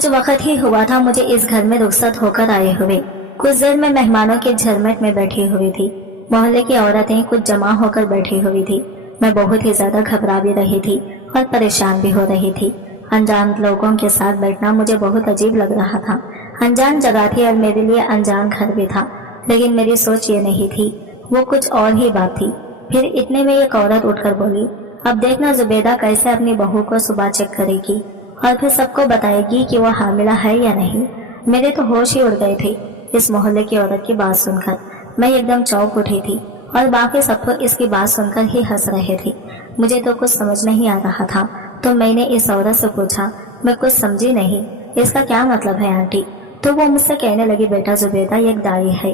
कुछ वक्त ही हुआ था मुझे इस घर में रुखसत होकर आए हुए। कुछ देर में मेहमानों के झरमट में बैठी हुई थी। मोहल्ले की औरतें कुछ जमा होकर बैठी हुई थी। मैं बहुत ही ज्यादा घबरा भी रही थी और परेशान भी हो रही थी। अनजान लोगों के साथ बैठना मुझे बहुत अजीब लग रहा था। अनजान जगह थी और मेरे लिए अनजान घर भी था, लेकिन मेरी सोच ये नहीं थी, वो कुछ और ही बात थी। फिर इतने में एक औरत उठकर बोली, अब देखना जुबैदा कैसे अपनी बहू को सुबह चेक करेगी और फिर सबको बताएगी कि वो हामिला है या नहीं। मेरे तो होश ही उड़ गए थे इस मोहल्ले की औरत की बात सुनकर। मैं एकदम चौंक उठी थी और बाकी सब तो इसकी बात सुनकर ही हंस रहे थे। मुझे तो कुछ समझ नहीं आ रहा था, तो मैंने इस औरत से पूछा, मैं कुछ समझी नहीं, इसका क्या मतलब है आंटी? तो वो मुझसे कहने लगी, बेटा जुबैदा एक दाई है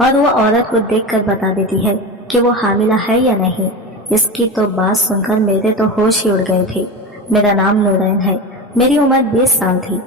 और वो औरत को देखकर बता देती है कि वो हामिला है या नहीं। इसकी तो बात सुनकर मेरे तो होश ही उड़ गए थे। मेरा नाम नूरैन है, मेरी उम्र 20 साल थी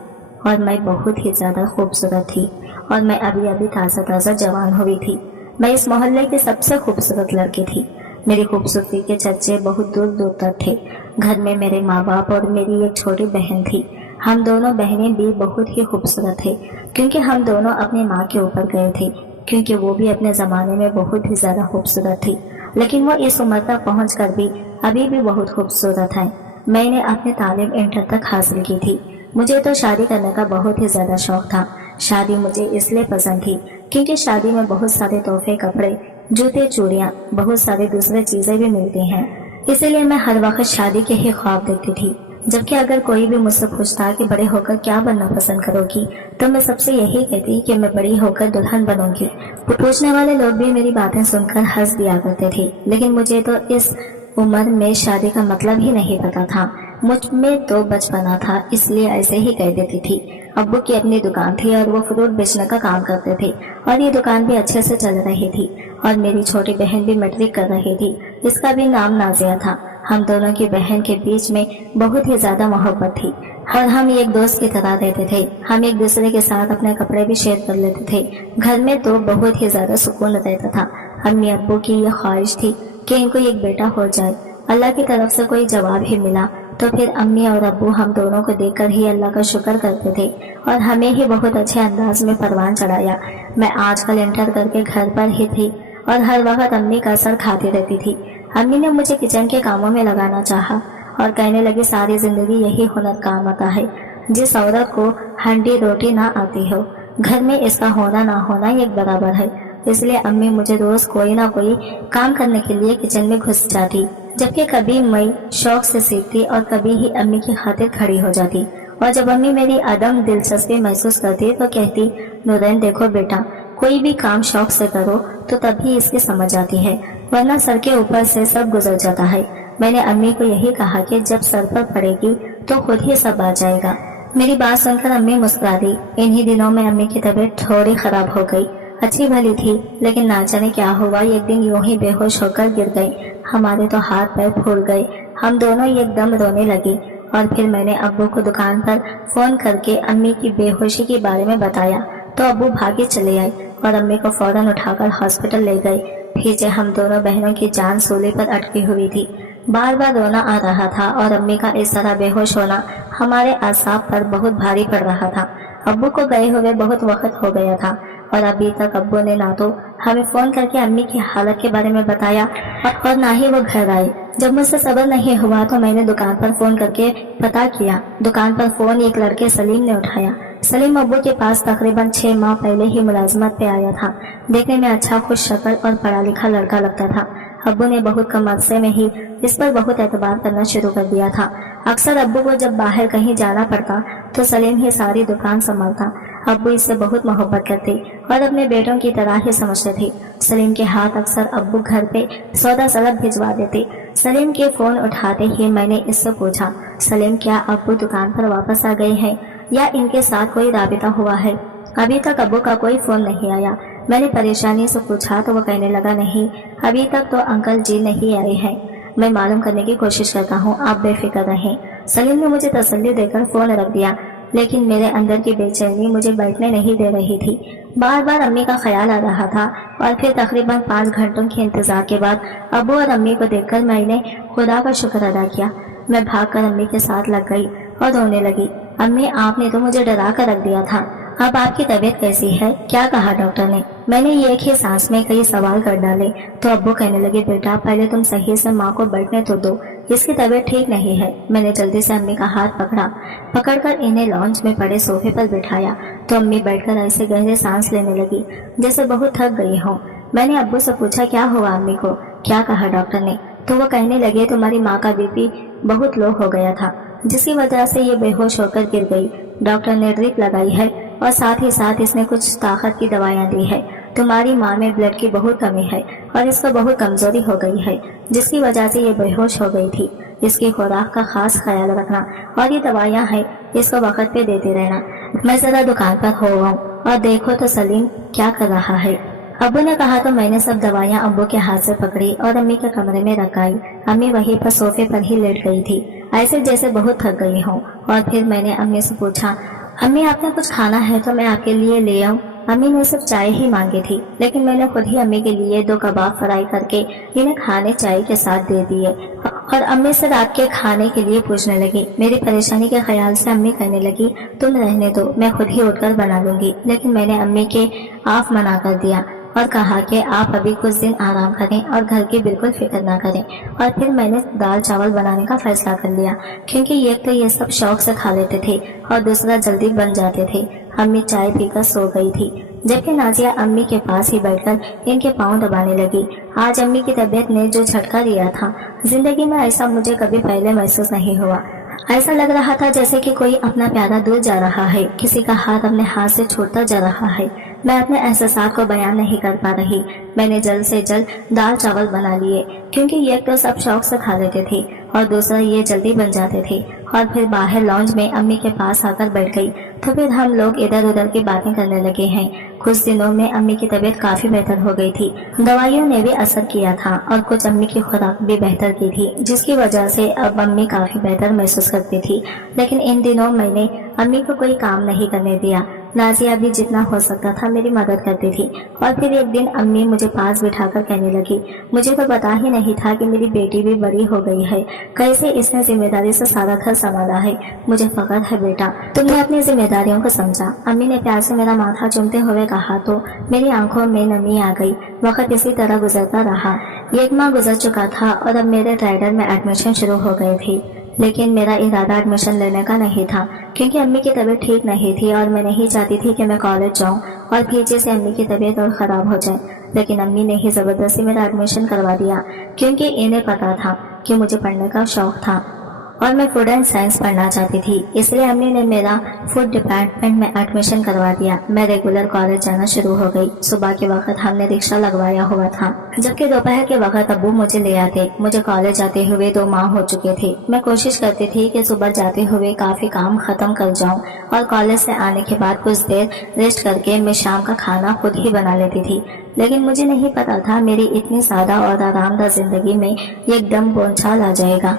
और मैं बहुत ही ज्यादा खूबसूरत थी और मैं अभी अभी ताज़ा ताज़ा जवान हुई थी। मैं इस मोहल्ले की सबसे खूबसूरत लड़की थी। मेरी खूबसूरती के चर्चे बहुत दूर दूर तक थे। घर में मेरे माँ बाप और मेरी एक छोटी बहन थी। हम दोनों बहनें भी बहुत ही खूबसूरत थे, क्योंकि हम दोनों अपनी माँ के ऊपर गए थे, क्योंकि वो भी अपने ज़माने में बहुत ही ज़्यादा खूबसूरत थी। लेकिन वो इस उम्र तक पहुँच कर भी अभी भी बहुत खूबसूरत है। मैंने अपनी तालीम इंटर तक हासिल की थी। मुझे तो शादी करने का बहुत ही ज़्यादा शौक था। शादी मुझे इसलिए पसंद थी क्योंकि शादी में बहुत सारे तोहफे, कपड़े, जूते, चूड़ियाँ, बहुत सारी दूसरी चीज़ें भी मिलती हैं। इसीलिए मैं हर वक्त शादी के ही ख्वाब देखती थी। जबकि अगर कोई भी मुझसे पूछता कि बड़े होकर क्या बनना पसंद करोगी, तो मैं सबसे यही कहती कि मैं बड़ी होकर दुल्हन बनूंगी। पूछने वाले लोग भी मेरी बातें सुनकर हंस दिया करते थे, लेकिन मुझे तो इस उम्र में शादी का मतलब ही नहीं पता था। मुझ में तो बचपना था, इसलिए ऐसे ही कह देती थी। अब्बू की अपनी दुकान थी और वो फ्रूट बेचने का काम करते थे और ये दुकान भी अच्छे से चल रही थी। और मेरी छोटी बहन भी मैट्रिक कर रही थी, इसका भी नाम नाजिया था। हम दोनों की बहन के बीच में बहुत ही ज्यादा मोहब्बत थी और हम एक दोस्त की तरह रहते थे। हम एक दूसरे के साथ अपने कपड़े भी शेयर कर लेते थे। घर में तो बहुत ही ज्यादा सुकून रहता था। अम्मी अब्बू की यह ख्वाहिश थी कि इनको एक बेटा हो जाए। अल्लाह की तरफ से कोई जवाब ही मिला तो फिर अम्मी और अब्बू हम दोनों को देखकर ही अल्लाह का शुक्र करते थे और हमें ही बहुत अच्छे अंदाज में परवान चढ़ाया। मैं आजकल इंटर करके घर पर ही थी और हर वक्त अम्मी का असर खाती रहती थी। अम्मी ने मुझे किचन के कामों में लगाना चाहा और कहने लगी, सारी जिंदगी यही हुनर काम आता है। जिस औरत को हंडी रोटी ना आती हो, घर में इसका होना ना होना एक बराबर है। इसलिए अम्मी मुझे रोज कोई ना कोई काम करने के लिए किचन में घुस जाती, जबकि कभी मैं शौक से सीखती और कभी ही अम्मी की खातिर खड़ी हो जाती। और जब अम्मी मेरी अदम दिलचस्पी महसूस करती तो कहती, नूरैन देखो बेटा, कोई भी काम शौक से करो तो तभी इसकी समझ आती है, वरना सर के ऊपर से सब गुजर जाता है। मैंने अम्मी को यही कहा कि जब सर पर पड़ेगी तो खुद ही सब आ जाएगा। मेरी बात सुनकर अम्मी मुस्कुरा दी। इन्हीं दिनों में अम्मी की तबीयत थोड़ी खराब हो गई। अच्छी भली थी, लेकिन ना जाने क्या हुआ, एक दिन यूं ही बेहोश होकर गिर गई। हमारे तो हाथ पैर फूल गए। हम दोनों एकदम रोने लगे और फिर मैंने अब्बू को दुकान पर फोन करके अम्मी की बेहोशी के बारे में बताया तो अब्बू भागे चले आए और अम्मी को फौरन उठाकर हॉस्पिटल ले गए। पीछे हम दोनों बहनों की जान सूली पर अटकी हुई थी। बार बार रोना आ रहा था और अम्मी का इस तरह बेहोश होना हमारे आसाब पर बहुत भारी पड़ रहा था। अब्बू को गए हुए बहुत वक्त हो गया था और अभी तक अब्बू ने ना तो हमें फोन करके अम्मी की हालत के बारे में बताया और ना ही वो घर आए। जब मुझसे सब्र नहीं हुआ तो मैंने दुकान पर फोन करके पता किया। दुकान पर फोन एक लड़के सलीम ने उठाया। सलीम अब्बू के पास तकरीबन 6 माह पहले ही मुलाजमत पे आया था। देखने में अच्छा, खुश शक्ल और पढ़ा लिखा लड़का लगता था। अब्बू ने बहुत कम अरसे में ही इस पर बहुत एतबार करना शुरू कर दिया था। अक्सर अब्बू को जब बाहर कहीं जाना पड़ता तो सलीम ही सारी दुकान संभालता। अब्बू इससे बहुत मोहब्बत करते और अपने बेटों की तरह ही समझते थे। सलीम के हाथ अक्सर अब्बू घर पे सौदा सलब भिजवा देते। सलीम के फोन उठाते ही मैंने इससे पूछा, सलीम क्या अब्बू दुकान पर वापस आ गए हैं या इनके साथ कोई राबिता हुआ है? अभी तक अब्बू का कोई फोन नहीं आया। मैंने परेशानी से पूछा तो वो कहने लगा, नहीं, अभी तक तो अंकल जी नहीं आए हैं। मैं मालूम करने की कोशिश करता हूँ, आप बेफिक्र रहें। सलीम ने मुझे तसल्ली देकर फोन रख दिया, लेकिन मेरे अंदर की बेचैनी मुझे बैठने नहीं दे रही थी। बार बार अम्मी का ख्याल आ रहा था और फिर तकरीबन 5 घंटों के इंतजार के बाद अब्बू और अम्मी को देखकर मैंने खुदा का शुक्र अदा किया। मैं भागकर अम्मी के साथ लग गई और रोने लगी। अम्मी आपने तो मुझे डरा कर रख दिया था। अब आपकी तबीयत कैसी है, क्या कहा डॉक्टर ने? मैंने एक ही सांस में कई सवाल कर डाले तो अब्बू कहने लगे, बेटा पहले तुम सही से माँ को बैठने तो दो, इसकी तबीयत ठीक नहीं है। मैंने जल्दी से अम्मी का हाथ पकड़कर इन्हें लॉन्च में पड़े सोफे पर बिठाया तो अम्मी बैठकर ऐसे गहरे सांस लेने लगी जैसे बहुत थक गई हो। मैंने अब्बू से पूछा, क्या हुआ अम्मी को? क्या कहा डॉक्टर ने? तो वो कहने लगे, तुम्हारी माँ का बीपी बहुत लो हो गया था, जिसकी वजह से ये बेहोश होकर गिर गई। डॉक्टर ने ड्रिप लगाई है और साथ ही साथ इसने कुछ ताकत की दवाइयाँ दी है। तुम्हारी माँ में ब्लड की बहुत कमी है और इसको बहुत कमजोरी हो गई है, जिसकी वजह से ये बेहोश हो गई थी। इसकी खुराक का खास ख्याल रखना और ये दवाइयाँ हैं, इसको वक्त पे देते रहना। मैं जरा दुकान पर हो आऊँ और देखो तो सलीम क्या कर रहा है। अब्बू ने कहा तो मैंने सब दवाइयाँ अब्बू के हाथ से पकड़ी और अम्मी के कमरे में रख आई। अम्मी वहीं पर सोफे पर ही लेट गई थी, ऐसे जैसे बहुत थक गई हो। और फिर मैंने अम्मी से पूछा, अम्मी आपने कुछ खाना है तो मैं आपके लिए ले आऊं? अम्मी ने सिर्फ चाय ही मांगी थी, लेकिन मैंने खुद ही अम्मी के लिए 2 कबाब फ्राई करके इन्हें खाने चाय के साथ दे दिए और अम्मी से रात के खाने के लिए पूछने लगी। मेरी परेशानी के ख्याल से अम्मी कहने लगी, तुम रहने दो, मैं खुद ही उठकर बना लूंगी। लेकिन मैंने अम्मी के आप मना कर दिया और कहा कि आप अभी कुछ दिन आराम करें और घर की बिल्कुल फिक्र ना करें। और फिर मैंने दाल चावल बनाने का फैसला कर लिया, क्योंकि एक तो ये सब शौक से खा लेते थे और दूसरा जल्दी बन जाते थे। अम्मी चाय पीकर सो गई थी, जबकि नाजिया अम्मी के पास ही बैठकर इनके पाँव दबाने लगी। आज अम्मी की तबीयत ने जो झटका दिया था, जिंदगी में ऐसा मुझे कभी पहले महसूस नहीं हुआ। ऐसा लग रहा था जैसे कि कोई अपना प्यारा दूर जा रहा है, किसी का हाथ अपने हाथ से छूटता जा रहा है। मैं अपने एहसास को बयान नहीं कर पा रही। मैंने जल्द से जल्द दाल चावल बना लिए, क्योंकि एक तो सब शौक से खा लेते थे और दूसरा ये जल्दी बन जाते थे। और फिर बाहर लॉन्ज में अम्मी के पास आकर बैठ गई तो फिर हम लोग इधर उधर की बातें करने लगे हैं। कुछ दिनों में अम्मी की तबीयत काफी बेहतर हो गई थी, दवाइयों ने भी असर किया था और कुछ अम्मी की खुराक भी बेहतर की थी, जिसकी वजह से अब अम्मी काफी बेहतर महसूस करती थी। लेकिन इन दिनों मैंने अम्मी को कोई काम नहीं करने दिया। नाजिया भी जितना हो सकता था मेरी मदद करती थी। और फिर एक दिन अम्मी मुझे पास बिठाकर कहने लगी, मुझे तो पता ही नहीं था कि मेरी बेटी भी बड़ी हो गई है, कैसे इसने जिम्मेदारी से सारा घर संभाला है। मुझे फख्र है बेटा, तुमने अपनी जिम्मेदारियों को समझा। अम्मी ने प्यार से मेरा माथा चूमते हुए कहा तो मेरी आंखों में नमी आ गई। वक्त इसी तरह गुजरता रहा। 1 माह गुजर चुका था और अब मेरे ट्राइडल में एडमिशन शुरू हो गए थे। लेकिन मेरा इरादा एडमिशन लेने का नहीं था, क्योंकि अम्मी की तबीयत ठीक नहीं थी और मैं नहीं चाहती थी कि मैं कॉलेज जाऊं और पीछे से अम्मी की तबीयत और ख़राब हो जाए। लेकिन अम्मी ने ही ज़बरदस्ती मेरा एडमिशन करवा दिया, क्योंकि इन्हें पता था कि मुझे पढ़ने का शौक़ था और मैं फूड एंड साइंस पढ़ना चाहती थी। इसलिए अम्मी ने मेरा फूड डिपार्टमेंट में एडमिशन करवा दिया। मैं रेगुलर कॉलेज जाना शुरू हो गई। सुबह के वक्त हमने रिक्शा लगवाया हुआ था, जबकि दोपहर के वक्त अब्बू मुझे ले आते। मुझे कॉलेज जाते हुए 2 माह हो चुके थे। मैं कोशिश करती थी कि सुबह जाते हुए काफ़ी काम ख़त्म कर जाऊं और कॉलेज से आने के बाद कुछ देर रेस्ट करके मैं शाम का खाना खुद ही बना लेती थी। लेकिन मुझे नहीं पता था मेरी इतनी सादा और आरामदायक जिंदगी में एकदम बोझाल आ जाएगा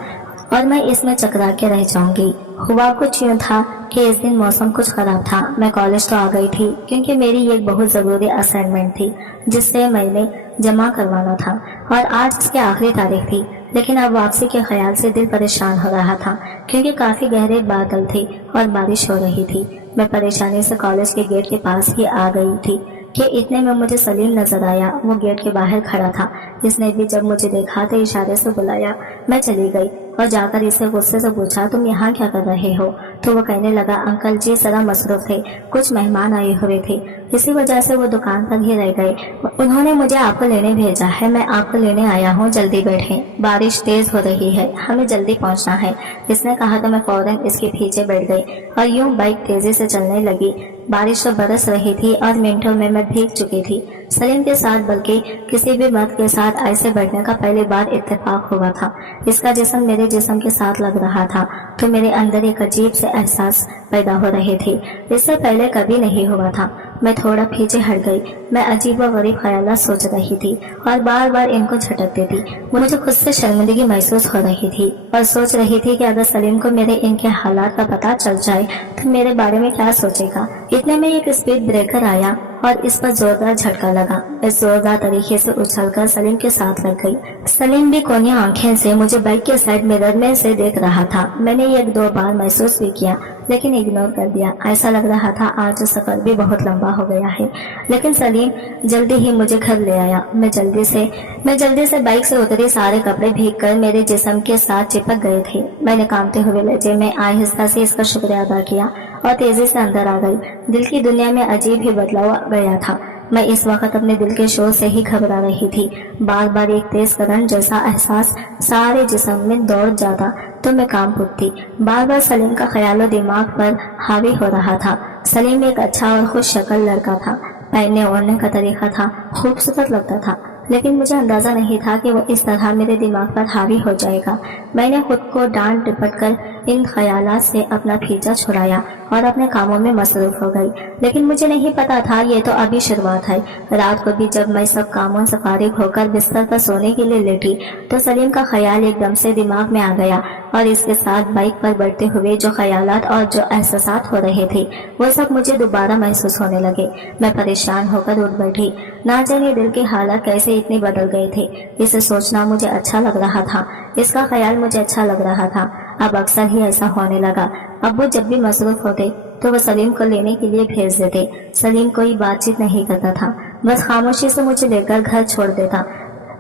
और मैं इसमें चकरा के रह जाऊंगी। हुआ कुछ यूँ था कि इस दिन मौसम कुछ खराब था। मैं कॉलेज तो आ गई थी, क्योंकि मेरी एक बहुत ज़रूरी असाइनमेंट थी जिससे मैंने जमा करवाना था और आज इसकी आखिरी तारीख थी। लेकिन अब वापसी के ख्याल से दिल परेशान हो रहा था, क्योंकि काफ़ी गहरे बादल थे और बारिश हो रही थी। मैं परेशानी से कॉलेज के गेट के पास ही आ गई थी कि इतने में मुझे सलीम नजर आया। वो गेट के बाहर खड़ा था। इसने भी जब मुझे देखा तो इशारे से बुलाया। मैं चली गई और जाकर इससे गुस्से से पूछा, तुम यहाँ क्या कर रहे हो? तो वो कहने लगा, अंकल जी जरा मसरूफ थे, कुछ मेहमान आए हुए थे, इसी वजह से वो दुकान पर ही रह गए। उन्होंने मुझे आपको लेने भेजा है, मैं आपको लेने आया हूँ, जल्दी बैठें, बारिश तेज हो रही है, हमें जल्दी पहुँचना है। इसने कहा तो मैं फौरन इसके पीछे बैठ गई और यूं बाइक तेजी से चलने लगी। बारिश तो बरस रही थी और मिनटों में मैं भीग चुकी थी। सलीम के साथ बल्कि किसी भी मर्द के साथ ऐसे बैठने का पहली बार इत्तेफाक हुआ था। इसका जिस्म मेरे जिस्म के साथ लग रहा था तो मेरे अंदर एक अजीब से एहसास पैदा हो रहे थे। इससे पहले कभी नहीं हुआ था। मैं थोड़ा पीछे हट गई। मैं अजीब व गरीब ख्यालात सोच रही थी और बार बार इनको झटकती थी। मुझे खुद से शर्मिंदगी महसूस हो रही थी और सोच रही थी कि अगर सलीम को मेरे इनके हालात का पता चल जाए तो मेरे बारे में क्या सोचेगा। इतने में एक स्पीड ब्रेकर आया اور اس پر زوردار جھٹکا لگا۔ اس زوردار طریقے سے اچھل کر سلیم کے ساتھ لگ گئی۔ سلیم بھی کونی آنکھیں سے مجھے بائک کے سائڈ مرر میں سے دیکھ رہا تھا۔ میں نے ایک دو بار محسوس بھی کیا لیکن اگنور کر دیا۔ ایسا لگ رہا تھا آج سفر بھی بہت لمبا ہو گیا ہے۔ لیکن سلیم جلدی ہی مجھے گھر لے آیا۔ میں جلدی سے بائک سے اتری۔ سارے کپڑے بھیگ کر میرے جسم کے ساتھ چپک گئے تھے۔ میں نے کانپتے ہوئے لہجے میں آہستہ سے اس کا شکریہ ادا کیا اور تیزی سے اندر آ گئی۔ دل کی دنیا میں عجیب ہی بدلاؤ آ گیا تھا۔ میں اس وقت اپنے دل کے شور سے ہی گھبرا رہی تھی۔ بار بار ایک تیز کرنٹ جیسا احساس سارے جسم میں دوڑ جاتا تو میں کانپ اٹھتی۔ بار بار سلیم کا خیال و دماغ پر حاوی ہو رہا تھا۔ سلیم ایک اچھا اور خوش شکل لڑکا تھا۔ پہننے اوڑھنے کا طریقہ تھا، خوبصورت لگتا تھا، لیکن مجھے اندازہ نہیں تھا کہ وہ اس طرح میرے دماغ پر حاوی ہو جائے گا۔ میں نے خود کو ڈانٹ ڈپٹ کر ان خیالات سے اپنا پیچھا چھڑایا اور اپنے کاموں میں مصروف ہو گئی۔ لیکن مجھے نہیں پتا تھا یہ تو ابھی شروعات ہے۔ رات کو بھی جب میں سب کاموں سے فارغ ہو کر بستر پر سونے کے لیے لیٹی تو سلیم کا خیال ایک دم سے دماغ میں آ گیا اور اس کے ساتھ بائک پر بڑھتے ہوئے جو خیالات اور جو احساسات ہو رہے تھے وہ سب مجھے دوبارہ محسوس ہونے لگے۔ میں پریشان ہو کر اٹھ بیٹھی۔ نہ جانے دل کے حالات کیسے اتنے بدل گئے تھے۔ اسے سوچنا مجھے اچھا لگ رہا تھا، اس کا خیال مجھے اچھا لگ رہا تھا۔ اب اکثر ہی ایسا ہونے لگا۔ ابو جب بھی مصروف ہوتے تو وہ سلیم کو لینے کے لیے بھیج دیتے۔ سلیم کوئی بات چیت نہیں کرتا تھا، بس خاموشی سے مجھے لے کر گھر چھوڑ دیتا۔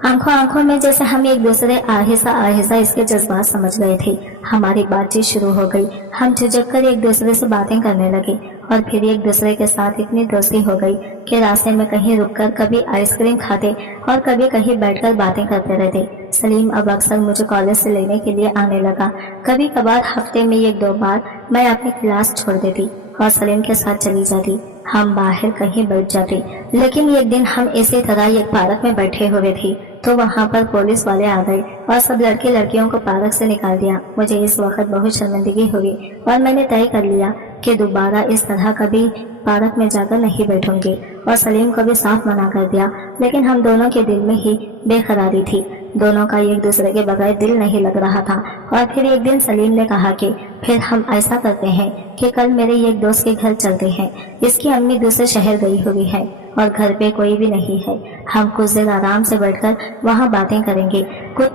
آنکھوں میں جیسے ہم ایک دوسرے آہستہ اس کے جذبات سمجھ گئے تھے۔ ہماری بات چیت شروع ہو گئی۔ ہم جھجک کر ایک دوسرے سے باتیں کرنے لگے اور پھر ایک دوسرے کے ساتھ اتنی دوستی ہو گئی کہ راستے میں کہیں رک کر کبھی آئس کریم کھاتے اور کبھی کہیں بیٹھ کر باتیں کرتے رہتے۔ سلیم اب اکثر مجھے کالج سے لینے کے لیے آنے لگا۔ کبھی کبھار ہفتے میں ایک دو بار میں اپنی کلاس چھوڑ دیتی اور سلیم کے ساتھ چلی جاتی۔ ہم باہر کہیں بیٹھ جاتے۔ لیکن ایک دن ہم اسی طرح ایک پارک میں بیٹھے ہوئے تھے تو وہاں پر پولیس والے آ گئے اور سب لڑکے لڑکیوں کو پارک سے نکال دیا۔ مجھے اس وقت بہت شرمندگی ہوئی اور میں نے طے کر لیا کہ دوبارہ اس طرح کبھی پارک میں جا کر نہیں بیٹھوں گی اور سلیم کو بھی صاف منع کر دیا۔ لیکن ہم دونوں کے دل میں ہی بے قراری تھی، دونوں کا ایک دوسرے کے بغیر دل نہیں لگ رہا تھا۔ اور پھر ایک دن سلیم نے کہا کہ پھر ہم ایسا کرتے ہیں کہ کل میرے ایک دوست کے گھر چلتے ہیں، اس کی امی دوسرے شہر گئی ہوئی ہے اور گھر پہ کوئی بھی نہیں ہے۔ ہم کچھ دیر آرام سے بیٹھ کر وہاں باتیں کریں گے،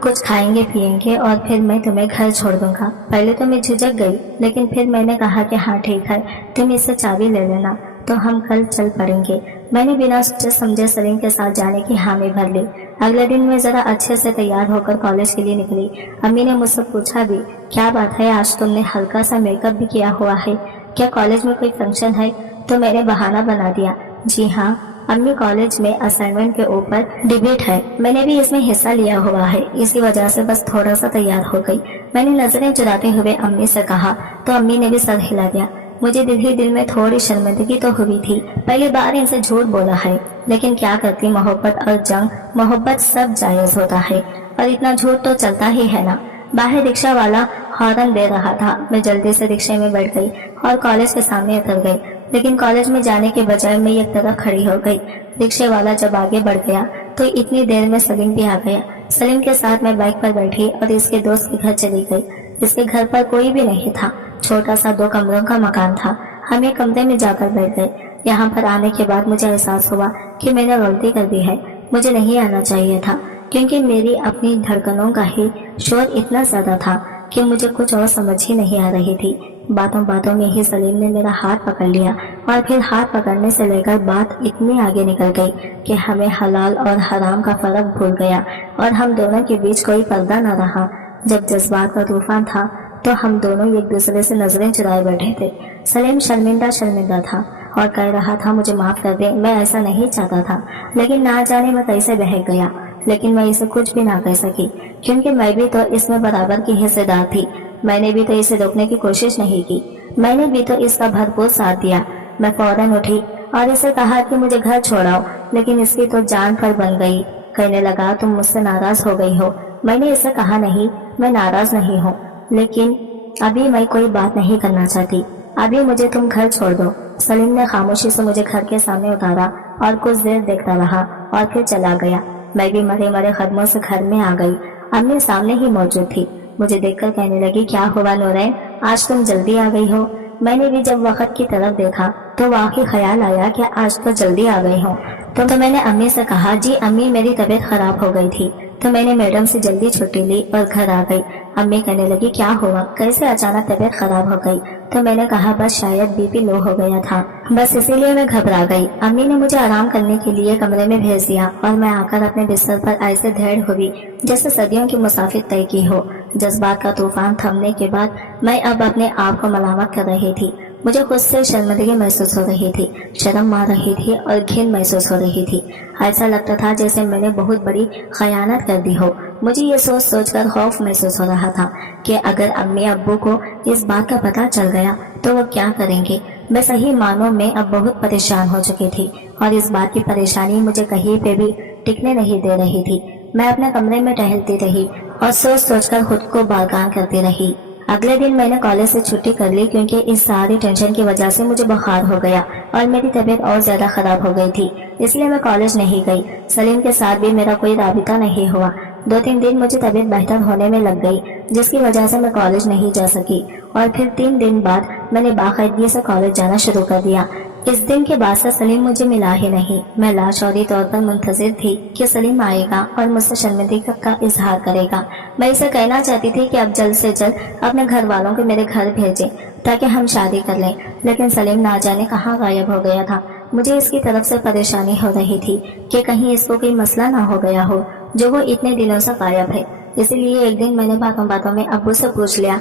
کچھ کھائیں گے پیئیں گے اور پھر میں تمہیں گھر چھوڑ دوں گا۔ پہلے تو میں جھجک گئی لیکن پھر میں نے کہا کہ ہاں ٹھیک ہے، تم اس سے چابی لے لینا تو ہم کل چل پڑیں گے۔ میں نے بنا سوچے سمجھے سلیم کے ساتھ جانے کی حامی بھر لی۔ اگلے دن میں ذرا اچھے سے تیار ہو کر کالج کے لیے نکلی۔ امی نے مجھ سے پوچھا بھی، کیا بات ہے آج تم نے ہلکا سا میک اپ بھی کیا ہوا ہے، کیا کالج میں کوئی فنکشن ہے؟ تو میں نے بہانہ بنا دیا، جی ہاں امی کالج میں اسائنمنٹ کے اوپر ڈیبیٹ ہے، میں نے بھی اس میں حصہ لیا ہوا ہے، اسی وجہ سے بس تھوڑا سا تیار ہو گئی۔ میں نے نظریں چراتے ہوئے امی سے کہا تو امی نے بھی سر ہلا دیا۔ مجھے دل ہی دل میں تھوڑی شرمندگی تو ہوئی تھی، پہلی بار ان سے جھوٹ بولا ہے، لیکن کیا کرتی، محبت اور جنگ، محبت سب جائز ہوتا ہے اور اتنا جھوٹ تو چلتا ہی ہے نا۔ باہر رکشہ والا ہارن دے رہا تھا، میں جلدی سے رکشے میں بیٹھ گئی اور کالج کے سامنے اتر گئی، لیکن کالج میں جانے کے بجائے میں ایک طرف کھڑی ہو گئی۔ رکشے والا جب آگے بڑھ گیا تو اتنی دیر میں سلیم بھی آ گیا۔ سلیم کے ساتھ میں بائک پر بیٹھی اور اس کے دوست کے گھر چلی گئی۔ اس کے گھر پر کوئی بھی نہیں تھا، چھوٹا سا 2 کمروں کا مکان تھا۔ ہم ایک کمرے میں جا کر بیٹھ گئے۔ یہاں پر آنے کے بعد مجھے احساس ہوا کہ میں نے غلطی کر دی ہے، مجھے نہیں آنا چاہیے تھا، کیونکہ میری اپنی دھڑکنوں کا ہی شور اتنا زیادہ تھا کہ مجھے کچھ اور سمجھ ہی نہیں آ رہی تھی۔ باتوں میں ہی سلیم نے میرا ہاتھ پکڑ لیا اور پھر ہاتھ پکڑنے سے لے کر بات اتنی آگے نکل گئی کہ ہمیں حلال اور حرام کا فرق بھول گیا اور ہم دونوں کے بیچ کوئی پردہ نہ رہا۔ جب جذبات کا طوفان تھا تو ہم دونوں ایک دوسرے سے نظریں چرائے بیٹھے تھے۔ سلیم شرمندہ تھا اور کہہ رہا تھا مجھے معاف کر دے، میں ایسا نہیں چاہتا تھا، لیکن نہ جانے میں کیسے بہک گیا۔ لیکن میں اسے کچھ بھی نہ کہہ سکی کیونکہ میں بھی تو اس میں برابر کی حصے دار تھی۔ میں نے بھی تو اسے روکنے کی کوشش نہیں کی، میں نے بھی تو اس کا بھرپور ساتھ دیا۔ میں فوراً اٹھی اور اسے کہا کہ مجھے گھر چھوڑاؤ، لیکن اس کی تو جان پر بن گئی، کہنے لگا تم مجھ سے ناراض ہو گئی ہو۔ میں نے اسے کہا نہیں، میں ناراض نہیں ہوں، لیکن ابھی میں کوئی بات نہیں کرنا چاہتی، ابھی مجھے تم گھر چھوڑ دو۔ سلیم نے خاموشی سے مجھے گھر کے سامنے اتارا اور کچھ دیر دیکھتا رہا اور پھر چلا گیا۔ میں بھی مرے قدموں سے گھر میں آ گئی۔ امی سامنے ہی موجود تھی، مجھے دیکھ کر کہنے لگی کیا ہوا نورین، آج تم جلدی آ گئی ہو؟ میں نے بھی جب وقت کی طرف دیکھا तो वाकई ख्याल आया कि आज तो जल्दी आ गई हूँ। तो मैंने अम्मी से कहा, जी अम्मी मेरी तबीयत खराब हो गई थी। तो मैंने मैडम से जल्दी छुट्टी ली और घर आ गई। अम्मी कहने लगी, क्या हुआ, कैसे अचानक तबीयत खराब हो गई? तो मैंने कहा, बस शायद बीपी लो हो गया था, बस इसीलिए मैं घबरा गई। अम्मी ने मुझे आराम करने के लिए कमरे में भेज दिया और मैं आकर अपने बिस्तर पर ऐसे ढेर हुई जैसे सदियों की मुसाफिर तय की हो। जज्बात का तूफान थमने के बाद मैं अब अपने आप को मलामत कर रही थी। मुझे खुद से शर्मिंदगी महसूस हो रही थी, शर्म मार रही थी और घिन महसूस हो रही थी। ऐसा लगता था जैसे मैंने बहुत बड़ी खयानत कर दी हो। मुझे ये सोच सोचकर खौफ महसूस हो रहा था कि अगर अम्मी अब्बू को इस बात का पता चल गया तो वो क्या करेंगे। मैं सही मानों में अब बहुत परेशान हो चुकी थी और इस बात की परेशानी मुझे कहीं पे भी टिकने नहीं दे रही थी। मैं अपने कमरे में टहलती रही और सोच सोचकर खुद को बागान करती रही। अगले दिन मैंने कॉलेज से छुट्टी कर ली क्योंकि इस सारी टेंशन की वजह से मुझे बुखार हो गया और मेरी तबीयत और ज्यादा खराब हो गई थी, इसलिए मैं कॉलेज नहीं गई। सलीम के साथ भी मेरा कोई राबिता नहीं हुआ। 2-3 दिन मुझे तबीयत बेहतर होने में लग गई, जिसकी वजह से मैं कॉलेज नहीं जा सकी और फिर 3 दिन बाद मैंने बाकायदगी से कॉलेज जाना शुरू कर दिया। इस दिन के बाद से सलीम मुझे मिला ही नहीं। मैं लाशौरी तौर पर मुंतजिर थी कि सलीम आएगा और मुझसे शर्मिंदगी का इजहार करेगा। मैं इसे कहना चाहती थी कि अब जल्द से जल्द अपने घर वालों को मेरे घर भेजें ताकि हम शादी कर लें, लेकिन सलीम ना जाने कहाँ गायब हो गया था। मुझे इसकी तरफ से परेशानी हो रही थी कि कहीं इसको कोई मसला ना हो गया हो जो वो इतने दिनों से गायब है। इसीलिए एक दिन मैंने बातों बातों में अब्बू से पूछ लिया,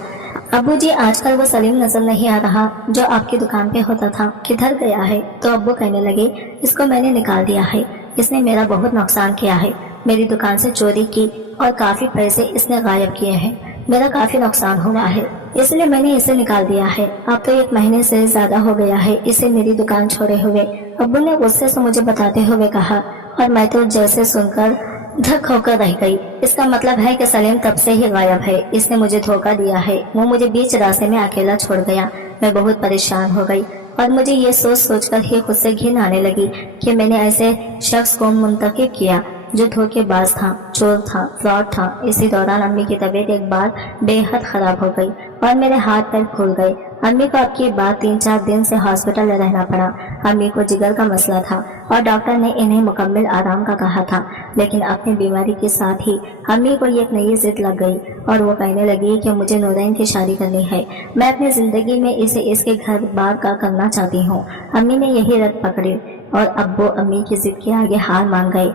अब्बू जी आजकल वो सलीम नजर नहीं आ रहा जो आपकी दुकान पे होता था, किधर गया है? तो अब्बू कहने लगे, इसको मैंने निकाल दिया है, इसने मेरा बहुत नुकसान किया है, मेरी दुकान से चोरी की और काफी पैसे इसने गायब किए हैं, मेरा काफी नुकसान हुआ है, इसलिए मैंने इसे निकाल दिया है। अब तो 1 महीने से ज्यादा हो गया है इसे मेरी दुकान छोड़े हुए। अब्बू ने गुस्से से मुझे बताते हुए कहा और मैं तो जैसे सुनकर धक होकर रह गई। इसका मतलब है कि सलीम तब से ही गायब है, इसने मुझे धोखा दिया है, वो मुझे बीच रास्ते में अकेला छोड़ गया। मैं बहुत परेशान हो गई और मुझे ये सोच सोचकर ही खुद से घिन आने लगी कि मैंने ऐसे शख्स को मुंतखब किया जो धोखेबाज था, चोर था, फ्रॉड था। इसी दौरान अम्मी की तबीयत एक बार बेहद खराब हो गई और मेरे हाथ पैर फूल गए। अम्मी को अब की बात 3-4 दिन से हॉस्पिटल में रहना पड़ा। अम्मी को जिगर का मसला था और डॉक्टर ने इन्हें मुकम्मल आराम का कहा था, लेकिन अपनी बीमारी के साथ ही अम्मी को एक नई जिद लग गई और वो कहने लगी कि मुझे नूरैन की शादी करनी है, मैं अपनी जिंदगी में इसे इसके घर बार का करना चाहती हूँ। अम्मी ने यही रद पकड़ी और अब्बू अम्मी की जिद के आगे हार मान गए।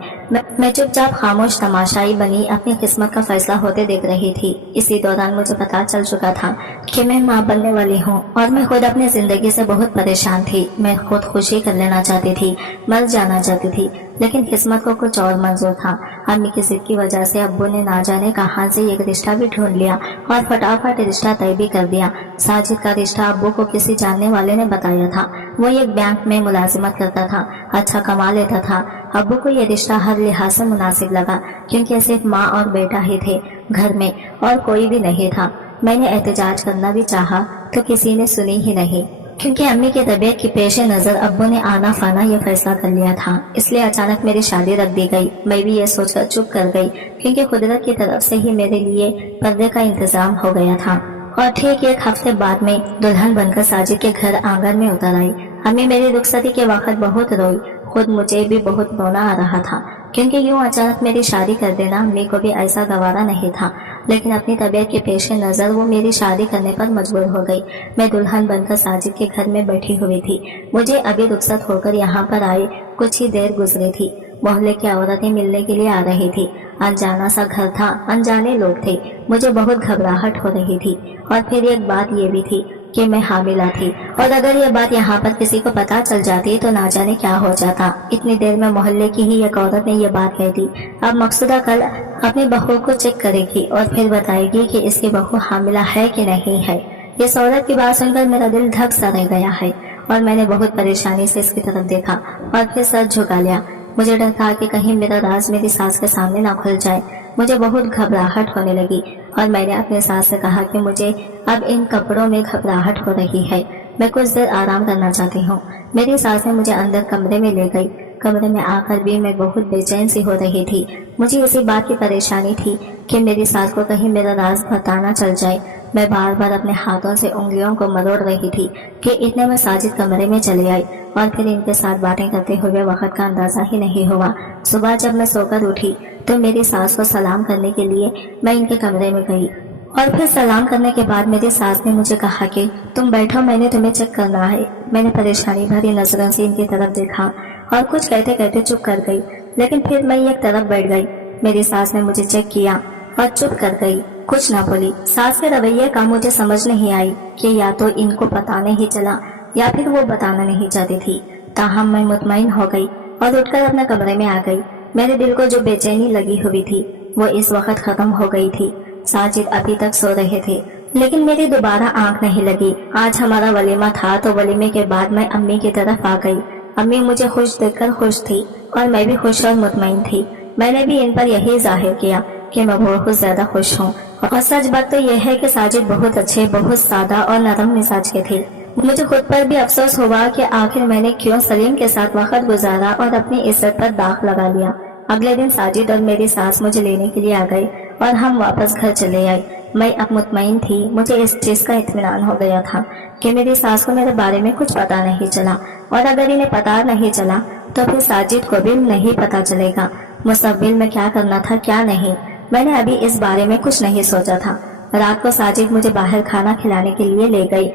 मैं चुपचाप खामोश तमाशाई बनी अपनी किस्मत का फैसला होते देख रही थी। इसी दौरान मुझे पता चल चुका था कि मैं माँ बनने वाली हूँ और मैं खुद अपनी जिंदगी से बहुत परेशान थी। मैं खुद खुशी कर लेना चाहती थी, मर जाना चाहती थी, लेकिन किस्मत को कुछ और मंजूर था। अम्मी की जिद की वजह से अब्बू ने ना जाने कहां से एक रिश्ता भी ढूंढ लिया और फटाफट रिश्ता तय भी कर दिया। साजिद का रिश्ता अब्बू को किसी जानने वाले ने बताया था। वो एक बैंक में मुलाजिमत करता था, अच्छा कमा लेता था। अब्बू को ये रिश्ता हर लिहाज से मुनासिब लगा क्योंकि सिर्फ माँ और बेटा ही थे घर में और कोई भी नहीं था। मैंने एहतजाज करना भी चाहा तो किसी ने सुनी ही नहीं, क्योंकि अम्मी की तबीयत की पेश नजर अब्बू ने आना फाना ये फैसला कर लिया था। इसलिए अचानक मेरी शादी रख दी गई। मैं भी ये सोचकर चुप कर गई क्योंकि कुदरत की तरफ से ही मेरे लिए पर्दे का इंतजाम हो गया था। और ठीक 1 हफ्ते बाद में दुल्हन बनकर साजिद के घर आंगन में उतर आई। अम्मी मेरी रुखसती के वक्त बहुत रोई, खुद मुझे भी बहुत रोना आ रहा था क्योंकि यूं अचानक मेरी शादी कर देना अम्मी को भी ऐसा गवारा नहीं था, लेकिन अपनी तबीयत के पेश नजर वो मेरी शादी करने पर मजबूर हो गई। मैं दुल्हन बनकर साजिद के घर में बैठी हुई थी। मुझे अभी रुखसत होकर यहाँ पर आए कुछ ही देर गुजरी थी। मोहल्ले की औरतें मिलने के लिए आ रही थी। अनजाना सा घर था, अनजाने लोग थे। मुझे बहुत घबराहट हो रही थी और फिर एक बात ये भी थी कि मैं हामिला थी और अगर ये बात यहाँ पर किसी को पता चल जाती तो ना जाने क्या हो जाता। इतनी देर में मोहल्ले की ही एक औरत ने ये बात कह दी। अब मकसूदा कल अपनी बहू को चेक करेगी और फिर बताएगी कि इसकी बहू हामिला है कि नहीं है। इस औरत की बात सुनकर मेरा दिल धक सा रह गया है और मैंने बहुत परेशानी से इसकी तरफ देखा और फिर सर झुका लिया। मुझे डर था कि कहीं मेरा राज मेरी सास के सामने ना खुल जाए। मुझे बहुत घबराहट होने लगी और मैंने अपने सास से कहा कि मुझे अब इन कपड़ों में घबराहट हो रही है, मैं कुछ देर आराम करना चाहती हूँ। मेरी सास ने मुझे अंदर कमरे में ले गई। कमरे में आकर भी मैं बहुत बेचैन सी हो रही थी। मुझे इसी बात की परेशानी थी कि मेरी सास को कहीं मेरा राज बताना चल जाए। मैं बार बार अपने हाथों से उंगलियों को मरोड़ रही थी कि इतने में साजिद कमरे में चले आई। और फिर इनके साथ बातें करते हुए वक्त का अंदाजा ही नहीं हुआ। सुबह जब मैं सोकर उठी तो मेरी सास को सलाम करने के लिए मैं इनके कमरे में गई और फिर सलाम करने के बाद मेरी सास ने मुझे कहा कि तुम बैठो, मैंने तुम्हें चेक करना है। मैंने परेशानी भरी नजरों से इनकी तरफ देखा और कुछ कहते कहते चुप कर गई, लेकिन फिर मैं एक तरफ बैठ गई। मेरी सास ने मुझे चेक किया और चुप कर गई, कुछ ना बोली। सास के रवैये का मुझे समझ नहीं आई कि या तो इनको पता नहीं चला या फिर वो बताना नहीं चाहती थी। ताहम मैं मुतमईन हो गई और उठकर अपने कमरे में आ गई। मेरे दिल को जो बेचैनी लगी हुई थी वो इस वक्त खत्म हो गई थी। साजिद अभी तक सो रहे थे, लेकिन मेरी दोबारा आंख नहीं लगी। आज हमारा वलीमा था तो वलीमे के बाद मैं अम्मी की तरफ आ गई। अम्मी मुझे खुश देखकर खुश थी और मैं भी खुश और मुतमईन थी। मैंने भी इन पर यही जाहिर किया कि मैं बहुत ज्यादा खुश हूँ। और सच बात तो यह है कि साजिद बहुत अच्छे, बहुत सादा और नरम मिजाज के थे। मुझे खुद पर भी अफसोस हुआ कि आखिर मैंने क्यों सलीम के साथ वक्त गुजारा और अपनी इज्जत पर दाग लगा लिया। अगले दिन साजिद और मेरी सास मुझे लेने के लिए आ गए और हम वापस घर चले आए। मैं अब मुतमईन थी। मुझे इस चीज का इत्मीनान हो गया था कि मेरी सास को मेरे बारे में कुछ पता नहीं चला, और अगर इन्हें पता नहीं चला तो फिर साजिद को भी नहीं पता चलेगा मुस्तकबिल में क्या करना था क्या नहीं। मैंने अभी इस बारे में कुछ नहीं सोचा था। रात को साजिद मुझे बाहर खाना खिलाने के लिए ले गई।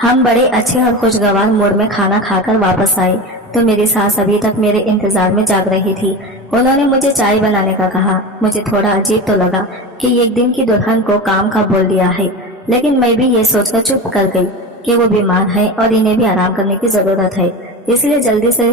हम बड़े अच्छे और खुशगवार मूड में खाना खाकर वापस आए तो मेरी सास अभी तक मेरे इंतजार में जाग रही थी। उन्होंने मुझे चाय बनाने का कहा। मुझे थोड़ा अजीब तो लगा कि एक दिन की दुल्हन को काम का बोल दिया है, लेकिन मैं भी ये सोचकर चुप कर गई कि वो बीमार है और इन्हें भी आराम करने की जरूरत है। इसलिए जल्दी से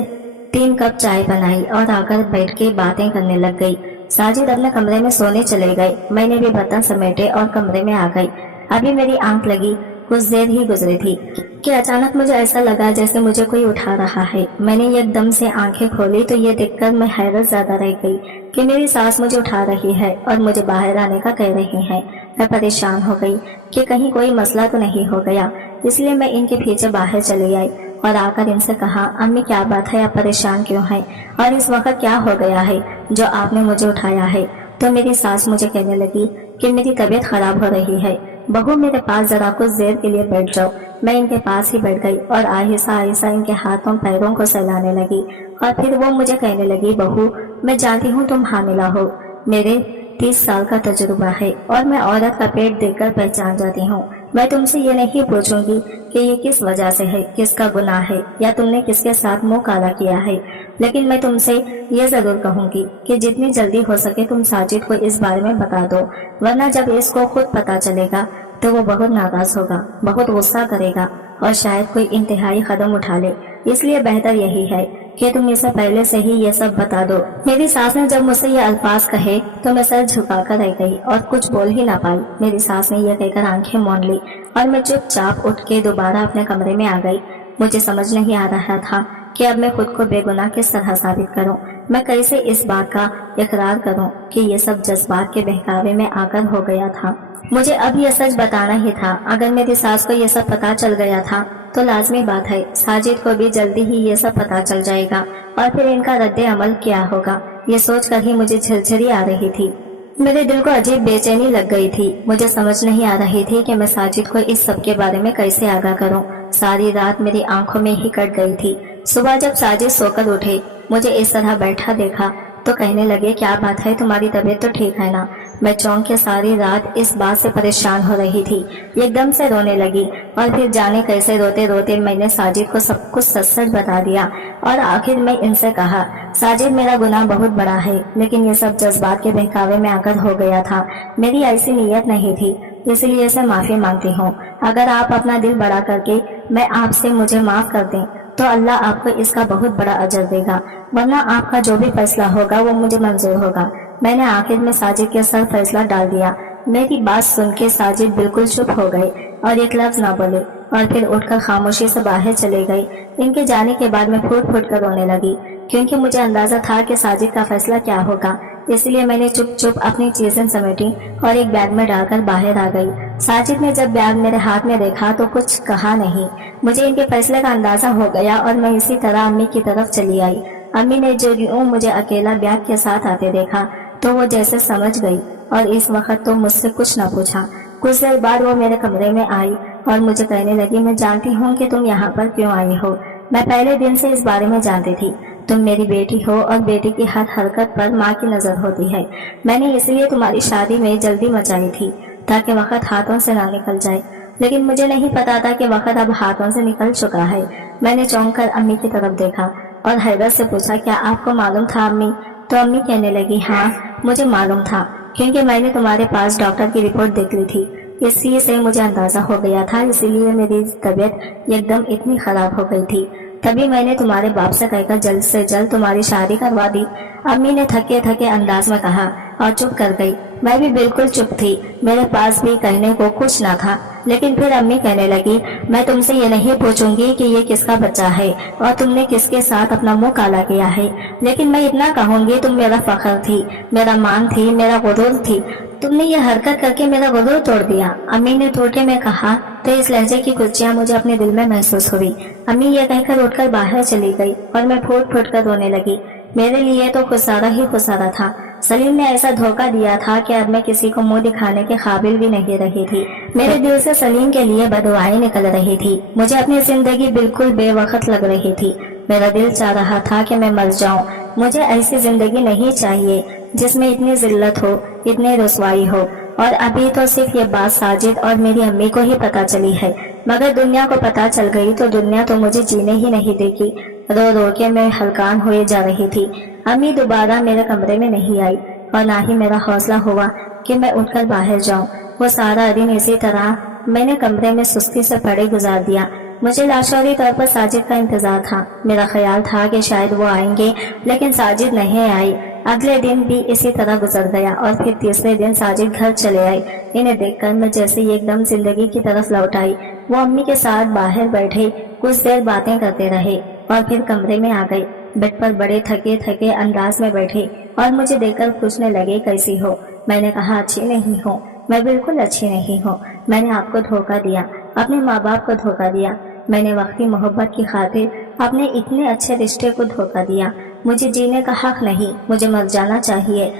3 कप चाय बनाई और आकर बैठ के बातें करने लग गई। साजिद अपने कमरे में सोने चले गए। मैंने भी बर्तन समेटे और कमरे में आ गई। अभी मेरी आंख लगी कुछ देर ही गुजरी थी कि अचानक मुझे ऐसा लगा जैसे मुझे कोई उठा रहा है। मैंने एकदम से आंखें खोली तो ये देखकर मैं हैरत ज्यादा रह गई कि मेरी सास मुझे उठा रही है और मुझे बाहर आने का कह रही है। मैं परेशान हो गई कि कहीं कोई मसला तो नहीं हो गया, इसलिए मैं इनके पीछे बाहर चली आई और आकर इनसे कहा, अम्मी क्या बात है, आप परेशान क्यों हैं और इस वक्त क्या हो गया है जो आपने मुझे उठाया है। तो मेरी सास मुझे कहने लगी कि मेरी तबीयत खराब हो रही है, बहू मेरे पास जरा कुछ देर के लिए बैठ जाओ। मैं इनके पास ही बैठ गई और आहिस्ता आहिस्ता इनके हाथों पैरों को सहलाने लगी और फिर वो मुझे कहने लगी, बहू मैं जानती हूँ तुम हामिला हो, मेरे 30 साल का तजुर्बा है और मैं औरत का पेट देखकर पहचान जाती हूँ। मैं तुमसे ये नहीं पूछूंगी कि ये किस वजह से है, किसका गुनाह है या तुमने किसके साथ मुंह काला किया है, लेकिन मैं तुमसे ये जरूर कहूंगी कि जितनी जल्दी हो सके तुम साजिद को इस बारे में बता दो, वरना जब इसको खुद पता चलेगा तो वो बहुत नाराज होगा, बहुत गुस्सा करेगा और शायद कोई इंतहाई कदम उठा ले। इसलिए बेहतर यही है कि तुम इसे पहले से ही ये सब बता दो। मेरी सास ने जब मुझसे ये अल्फाज कहे तो मैं सर झुकाकर रह गई और कुछ बोल ही ना पाई। मेरी सास ने यह कहकर आंखें मौन ली और मैं चुपचाप उठ के दोबारा अपने कमरे में आ गई। मुझे समझ नहीं आ रहा था कि अब मैं खुद को बेगुनाह किस तरह साबित करूं। मैं कैसे इस बात का इकरार करूं कि ये सब जज्बात के बहकावे में आकर हो गया था। मुझे अब यह सच बताना ही था। अगर मेरी सास को यह सब पता चल गया था तो लाजमी बात है साजिद को भी जल्दी ही ये सब पता चल जाएगा और फिर इनका रद्दे अमल क्या होगा, ये सोचकर ही मुझे झिरझिरी आ रही थी। मेरे दिल को अजीब बेचैनी लग गई थी। मुझे समझ नहीं आ रही थी कि मैं साजिद को इस सब के बारे में कैसे आगाह करूं। सारी रात मेरी आंखों में ही कट गई थी। सुबह जब साजिद सोकर उठे, मुझे इस तरह बैठा देखा तो कहने लगे, क्या बात है, तुम्हारी तबीयत तो ठीक है ना। मैं चौंक के सारी रात इस बात से परेशान हो रही थी। एकदम से रोने लगी और फिर जाने कैसे रोते रोते मैंने साजिद को सब कुछ सच सच बता दिया और आखिर में इनसे कहा, साजिद मेरा गुनाह बहुत बड़ा है, लेकिन ये सब जज्बात के बहकावे में आकर हो गया था। मेरी ऐसी नीयत नहीं थी, इसलिए से माफी मांगती हूँ। अगर आप अपना दिल बड़ा करके मैं आपसे मुझे माफ कर दें तो अल्लाह आपको इसका बहुत बड़ा अजर देगा, वरना आपका जो भी फैसला होगा वो मुझे मंजूर होगा। मैंने आखिर में साजिद के सर फैसला डाल दिया। मेरी बात सुन के साजिद बिल्कुल चुप हो गए और एक लफ्ज ना बोले और फिर उठकर खामोशी से बाहर चले गए। इनके जाने के बाद मैं फूट फूट कर रोने लगी क्योंकि मुझे अंदाजा था कि साजिद का फैसला क्या होगा। इसलिए मैंने चुप चुप अपनी चीजें समेटी और एक बैग में डालकर बाहर आ गई। साजिद ने जब बैग मेरे हाथ में देखा तो कुछ कहा नहीं। मुझे इनके फैसले का अंदाजा हो गया और मैं इसी तरह अम्मी की तरफ चली आई। अम्मी ने जो यूं मुझे अकेला बैग के साथ आते देखा तो वो जैसे समझ गई और इस वक्त तो मुझसे कुछ न पूछा। कुछ देर बाद वो मेरे कमरे में आई और मुझे कहने लगी, मैं जानती हूँ कि तुम यहाँ पर क्यों आई हो। मैं पहले दिन से इस बारे में जानती थी। तुम मेरी बेटी हो और बेटी की हर हरकत पर माँ की नजर होती है। मैंने इसलिए तुम्हारी शादी में जल्दी मचाई थी ताकि वक्त हाथों से ना निकल जाए, लेकिन मुझे नहीं पता था कि वक्त अब हाथों से निकल चुका है। मैंने चौंक कर अम्मी की तरफ देखा और हैदर से पूछा, क्या आपको मालूम था अम्मी? तो अम्मी कहने लगी, हाँ मुझे मालूम था, क्योंकि मैंने तुम्हारे पास डॉक्टर की रिपोर्ट देख ली थी। इसी से मुझे अंदाजा हो गया था, इसीलिए मेरी तबीयत एकदम इतनी खराब हो गई थी। तभी मैंने तुम्हारे बाप से कहकर जल्द से जल्द तुम्हारी शादी करवा दी। अम्मी ने थके थके अंदाज में कहा और चुप कर गई। मैं भी बिल्कुल चुप थी, मेरे पास भी कहने को कुछ ना था। लेकिन फिर अम्मी कहने लगी, मैं तुमसे ये नहीं पूछूंगी कि ये किसका बच्चा है और तुमने किसके साथ अपना मुंह काला किया है, लेकिन मैं इतना कहूंगी, तुम मेरा फख्र थी, मेरा मान थी, मेरा गुरूर थी। तुमने ये हरकत करके मेरा गुरूर तोड़ दिया। अम्मी ने टोटे में कहा तो इस लहजे की कुर्चियां मुझे अपने दिल में महसूस हुई। अम्मी ये कहकर उठकर बाहर चली गई और मैं फूट फूट कर रोने लगी। मेरे लिए तो खुसारा ही खुसारा था। सलीम ने ऐसा धोखा दिया था कि अब मैं किसी को मुंह दिखाने के काबिल भी नहीं रही थी। मेरे दिल से सलीम के लिए बदुआएं निकल रही थी। मुझे अपनी जिंदगी बिल्कुल बेवक्त लग रही थी। मेरा दिल चाह रहा था कि मैं मर जाऊं। मुझे ऐसी जिंदगी नहीं चाहिए जिसमें इतनी जिल्लत हो, इतनी रुसवाई हो। और अभी तो सिर्फ ये बात साजिद और मेरी अम्मी को ही पता चली है, मगर दुनिया को पता चल गई तो दुनिया तो मुझे जीने ही नहीं देगी। रो रो के मैं हलकान हुए जा रही थी। अम्मी दोबारा मेरे कमरे में नहीं आई और ना ही मेरा हौसला हुआ कि मैं उठकर बाहर जाऊं। वो सारा दिन इसी तरह मैंने कमरे में सुस्ती से पड़े गुजार दिया। मुझे लाशौरी तौर पर साजिद का इंतजार था। मेरा ख्याल था कि शायद वो आएंगे, लेकिन साजिद नहीं आई। अगले दिन भी इसी तरह गुजर गया और फिर तीसरे दिन साजिद घर चले आए। इन्हें देखकर मैं जैसे ही एकदम जिंदगी की तरफ लौट आई। वो अम्मी के साथ बाहर बैठे कुछ देर बातें करते रहे और फिर कमरे में आ गए। बेड पर बड़े थके थके अंदाज में बैठे और मुझे देखकर पूछने लगे, कैसी हो? मैंने कहा, अच्छी नहीं हूँ, मैं बिल्कुल अच्छी नहीं हूँ। मैंने आपको धोखा दिया, अपने माँ बाप को धोखा दिया। मैंने वक्ती मोहब्बत की खातिर अपने इतने अच्छे रिश्ते को धोखा दिया। मुझे जीने का हक नहीं, मुझे मर जाना चाहिए।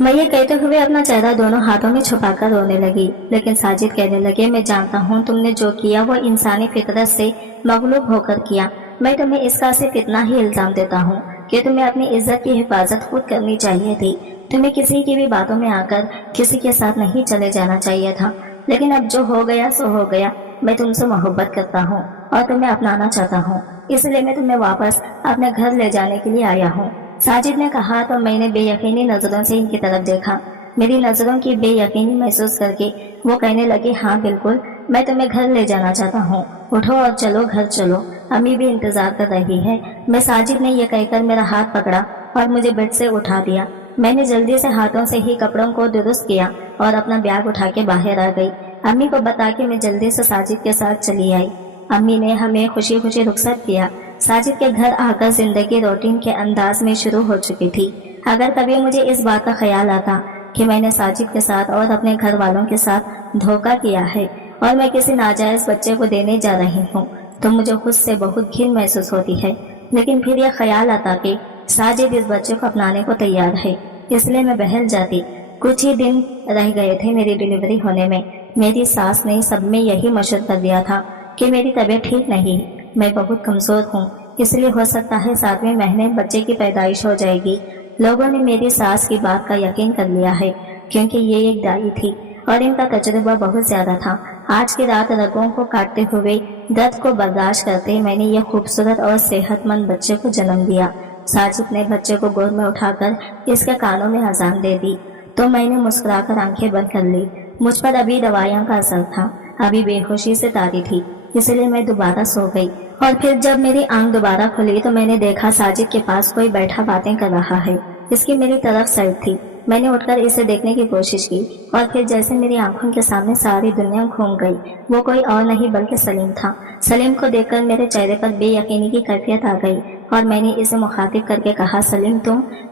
मैं ये कहते हुए अपना चेहरा दोनों हाथों में छुपाकर रोने लगी। लेकिन साजिद कहने लगे, मैं जानता हूँ तुमने जो किया वो इंसानी फितरत से मगलूब होकर किया। मैं तुम्हें इसका सिर्फ इतना ही इल्जाम देता हूँ कि तुम्हें अपनी इज्जत की हिफाजत खुद करनी चाहिए थी। तुम्हें किसी की भी बातों में आकर किसी के साथ नहीं चले जाना चाहिए था। लेकिन अब जो हो गया सो हो गया। मैं तुमसे मोहब्बत करता हूँ और तुम्हें अपनाना चाहता हूँ, इसलिए मैं तुम्हें वापस अपने घर ले जाने के लिए आया हूँ। साजिद ने कहा तो मैंने बेयकीनी नजरों से इनकी तरफ देखा। मेरी नजरों की बेयकीनी महसूस करके वो कहने लगे, हाँ बिल्कुल, मैं तुम्हें घर ले जाना चाहता हूँ। उठो और चलो, घर चलो, अम्मी भी इंतजार कर रही है। मैं साजिद ने यह कहकर मेरा हाथ पकड़ा और मुझे बेड से उठा दिया। मैंने जल्दी से हाथों से ही कपड़ों को दुरुस्त किया और अपना बैग उठा के बाहर आ गई। अम्मी को बता के मैं जल्दी से साजिद के साथ चली आई। अम्मी ने हमें खुशी खुशी रुखसत किया। साजिद के घर आकर जिंदगी रूटीन के अंदाज में शुरू हो चुकी थी। अगर कभी मुझे इस बात का ख्याल आता कि मैंने साजिद के साथ और अपने घर वालों के साथ धोखा किया है और मैं किसी नाजायज बच्चे को देने जा रही हूँ, तो मुझे खुद से बहुत घिन महसूस होती है। लेकिन फिर यह ख्याल आता कि साजिद इस बच्चे को अपनाने को तैयार है, इसलिए मैं बहल जाती। कुछ ही दिन रह गए थे मेरी डिलीवरी होने में। मेरी सास ने सब में यही मशवरा कर दिया था कि मेरी तबीयत ठीक नहीं, मैं बहुत कमजोर हूँ, इसलिए हो सकता है 7वें महीने बच्चे की पैदाइश हो जाएगी। लोगों ने मेरी सास की बात का यकीन कर लिया है, क्योंकि ये एक दाई थी और इनका तजुर्बा बहुत ज्यादा था। आज की रात रगों को काटते हुए दर्द को बर्दाश्त करते मैंने ये खूबसूरत और सेहतमंद बच्चे को जन्म दिया। साजिद ने बच्चे को गोद में उठाकर इसके कानों में अजान दे दी तो मैंने मुस्कुराकर आंखें बंद कर ली। मुझ पर अभी दवाइयों का असर था, अभी बेहोशी से तारी थी, इसलिए मैं दोबारा सो गई। और फिर जब मेरी आंख दोबारा खुली तो मैंने देखा साजिद के पास कोई बैठा बातें कर रहा है। इसकी मेरी तरफ साइड थी। मैंने उठकर इसे देखने की कोशिश की और फिर जैसे मेरी आंखों के सामने सारी दुनिया घूम गई। वो कोई और नहीं बल्कि सलीम था। सलीम को देखकर मेरे चेहरे पर बेयकीनी की कैफियत आ गई और मैंने इसे मुखातिब करके कहा, सलीम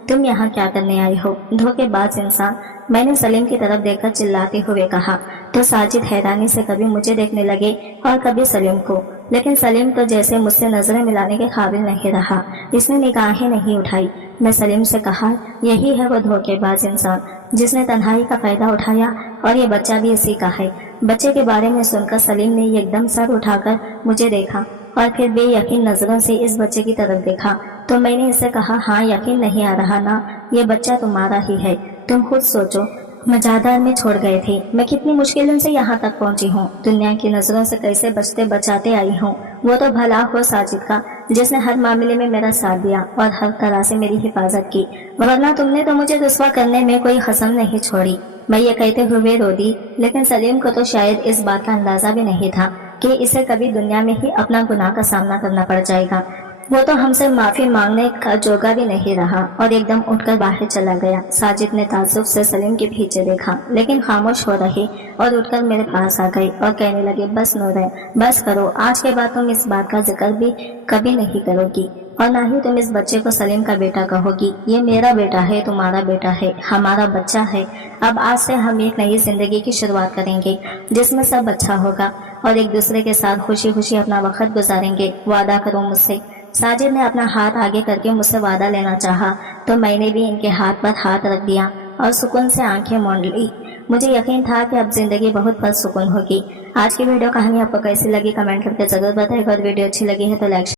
तुम यहाँ क्या करने आई हो, धोखेबाज इंसान। मैंने सलीम की तरफ देखकर चिल्लाते हुए कहा तो साजिद हैरानी से कभी मुझे देखने लगे और कभी सलीम को, लेकिन सलीम तो जैसे मुझसे नजरें मिलाने के काबिल नहीं रहा। इसने निगाहें नहीं उठाई। मैं सलीम से कहा, यही है वो धोखेबाज इंसान जिसने तन्हाई का फायदा उठाया और ये बच्चा भी इसी का है। बच्चे के बारे में सुनकर सलीम ने एकदम सर उठाकर मुझे देखा और फिर बेयकीन नजरों से इस बच्चे की तरफ देखा तो मैंने इसे कहा, हाँ यकीन नहीं आ रहा ना, ये बच्चा तुम्हारा ही है। तुम खुद सोचो, मजादार में छोड़ गए थे, मैं कितनी मुश्किलों से यहाँ तक पहुँची हूँ, दुनिया की नजरों से कैसे बचते बचाते आई हूँ। वो तो भला हो साजिद का, जिसने हर मामले में मेरा साथ दिया और हर तरह से मेरी हिफाजत की, वरना तुमने तो मुझे रुस्वा करने में कोई कसम नहीं छोड़ी। मैं ये कहते हुए रो दी, लेकिन सलीम को तो शायद इस बात का अंदाजा भी नहीं था कि इसे कभी दुनिया में ही अपना गुनाह का सामना करना पड़ जाएगा। वो तो हमसे माफी मांगने का जोगा भी नहीं रहा और एकदम उठकर बाहर चला गया। साजिद ने ताज्जुब से सलीम के पीछे देखा, लेकिन खामोश हो रही और उठकर मेरे पास आ गई और कहने लगी, बस नूर, बस करो, आज के बाद तुम इस बात का जिक्र भी कभी नहीं करोगी और ना ही तुम इस बच्चे को सलीम का बेटा कहोगी। ये मेरा बेटा है, तुम्हारा बेटा है, हमारा बच्चा है। अब आज से हम एक नई जिंदगी की शुरुआत करेंगे जिसमें सब अच्छा होगा और एक दूसरे के साथ खुशी खुशी अपना वक्त गुजारेंगे। वादा करो मुझसे। साजिद ने अपना हाथ आगे करके मुझसे वादा लेना चाहा तो मैंने भी इनके हाथ पर हाथ रख दिया और सुकून से आंखें मूंद ली। मुझे यकीन था कि अब जिंदगी बहुत पुरसुकून होगी। आज की वीडियो कहानी आपको कैसी लगी कमेंट करके जरूर बताइएगा और वीडियो अच्छी लगी है तो लाइक